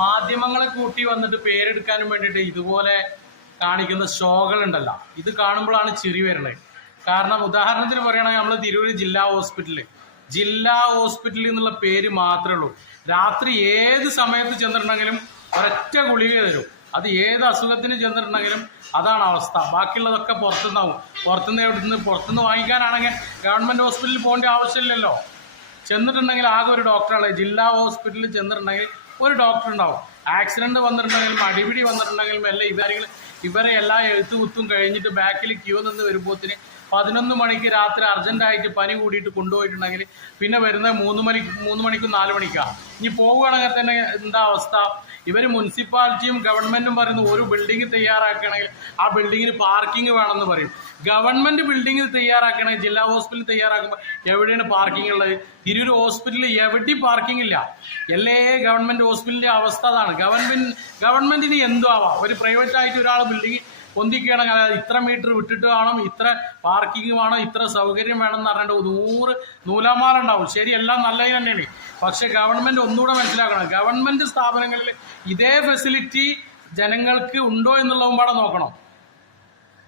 മാധ്യമങ്ങളെ കൂട്ടി വന്നിട്ട് പേരെടുക്കാനും വേണ്ടിയിട്ട് ഇതുപോലെ കാണിക്കുന്ന ഷോകൾ ഉണ്ടല്ലോ ഇത് കാണുമ്പോഴാണ് ചിരി വരുന്നത്. കാരണം ഉദാഹരണത്തിന് പറയുകയാണെങ്കിൽ നമ്മൾ തിരൂർ ജില്ലാ ഹോസ്പിറ്റലിൽ ജില്ലാ ഹോസ്പിറ്റലിൽ എന്നുള്ള പേര് മാത്രമേ ഉള്ളൂ. രാത്രി ഏത് സമയത്ത് ചെന്നിട്ടുണ്ടെങ്കിലും ഒരൊറ്റ ഗുളിക തരും. അത് ഏത് അസുഖത്തിന് ചെന്നിട്ടുണ്ടെങ്കിലും അതാണ് അവസ്ഥ. ബാക്കിയുള്ളതൊക്കെ പുറത്തുനിന്നാവും. പുറത്തുനിന്ന് എവിടുന്ന് പുറത്തുനിന്ന് വാങ്ങിക്കാനാണെങ്കിൽ ഗവൺമെന്റ് ഹോസ്പിറ്റലിൽ പോകേണ്ട ആവശ്യമില്ലല്ലോ. ചെന്നിട്ടുണ്ടെങ്കിൽ ആകെ ഒരു ഡോക്ടറാണ്. ജില്ലാ ഹോസ്പിറ്റലിൽ ചെന്നിട്ടുണ്ടെങ്കിൽ ഒരു ഡോക്ടർ ഉണ്ടാവും. ആക്സിഡന്റ് വന്നിട്ടുണ്ടെങ്കിലും അടിപിടി വന്നിട്ടുണ്ടെങ്കിലും എല്ലാം ഇവരെ ഇവരെ എല്ലാ എഴുത്തുകുത്തും കഴിഞ്ഞിട്ട് ബാക്കിൽ ക്യൂ നിന്ന് വരുമ്പോത്തിന് പതിനൊന്ന് മണിക്ക് രാത്രി അർജന്റായിട്ട് പനി കൂടിയിട്ട് കൊണ്ടുപോയിട്ടുണ്ടെങ്കിൽ പിന്നെ വരുന്നത് മൂന്ന് മണി മൂന്ന് മണിക്കും നാല് മണിക്കാണ് ഇനി പോവുകയാണെങ്കിൽ തന്നെ എന്താ അവസ്ഥ? ഇവർ മുനിസിപ്പാലിറ്റിയും ഗവൺമെന്റും പറയുന്നു ഒരു ബിൽഡിംഗ് തയ്യാറാക്കണമെങ്കിൽ ആ ബിൽഡിങ്ങിന് പാർക്കിംഗ് വേണമെന്ന് പറയും. ഗവൺമെന്റ് ബിൽഡിംഗ് തയ്യാറാക്കണമെങ്കിൽ ജില്ലാ ഹോസ്പിറ്റൽ തയ്യാറാക്കുമ്പോൾ എവിടെയാണ് പാർക്കിംഗ് ഉള്ളത്? തിരൂർ ഹോസ്പിറ്റലിൽ എവിടെയും പാർക്കിംഗ് ഇല്ല. എല്ലാ ഗവൺമെന്റ് ഹോസ്പിറ്റലിന്റെ അവസ്ഥ അതാണ്. ഗവൺമെന്റ് ഗവൺമെന്റിന് എന്തും ആവാം ഒരു പ്രൈവറ്റ് ആയിട്ട് ഒരാൾ ബിൽഡിംഗ് പൊന്തിക്കുകയാണെങ്കിൽ അതായത് ഇത്ര മീറ്റർ വിട്ടിട്ട് വേണം ഇത്ര പാർക്കിംഗ് വേണം ഇത്ര സൗകര്യം വേണം എന്ന് പറഞ്ഞിട്ട് നൂറ് നൂലാമാലുണ്ടാവും ശരി എല്ലാം നല്ലത് തന്നെയാണ്. പക്ഷെ ഗവൺമെന്റ് ഒന്നുകൂടെ മനസ്സിലാക്കണം. ഗവൺമെന്റ് സ്ഥാപനങ്ങളിൽ ഇതേ ഫെസിലിറ്റി ജനങ്ങൾക്ക് ഉണ്ടോ എന്നുള്ളതും പാടെ നോക്കണം.